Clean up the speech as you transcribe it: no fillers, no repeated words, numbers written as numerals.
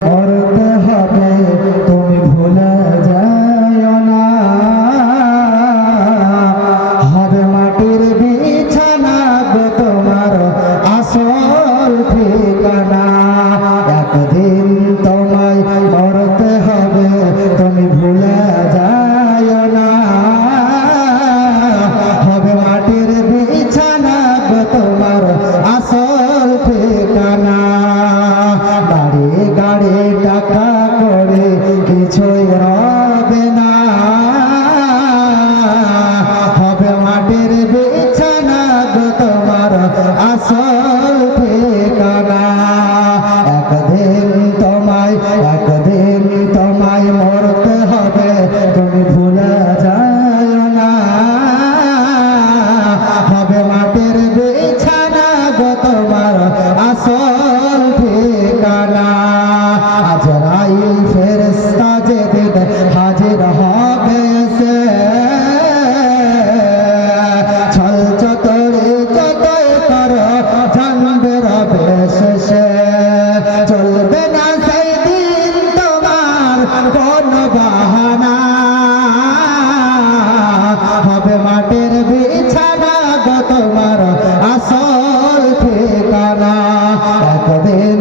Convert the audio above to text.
করতে হবে তুমি ভুলে যাও না, হবে মাটির বিছানা গো তোমার আসল ঠিকানা। একদিন তোমায় করতে হবে তুমি ভুলে যাও না, হবে মাটির বিছানা গো তোমার আসল ঠিকানা। গাড়ি গাড়ি টাকা করে কিছুই রবে না, হবে মাটির বিছানা গো তোমার আসল ঠিকানা। একদিন তোমায় মরতে হবে তুমি ভুলে যাও না, হবে মাটির বিছানা গো তোমার আসল ঠিকানা। আজরাইল ফেরেশতা যেদিন হাজির হবে সে, ছল চতরে যতই করো জানবে রবে শেষে। চলবে না সেই দিন তোমার কোনো বাহানা, হবে মাটির বিছানা গো তোমার আসল ঠিকানা। একদিন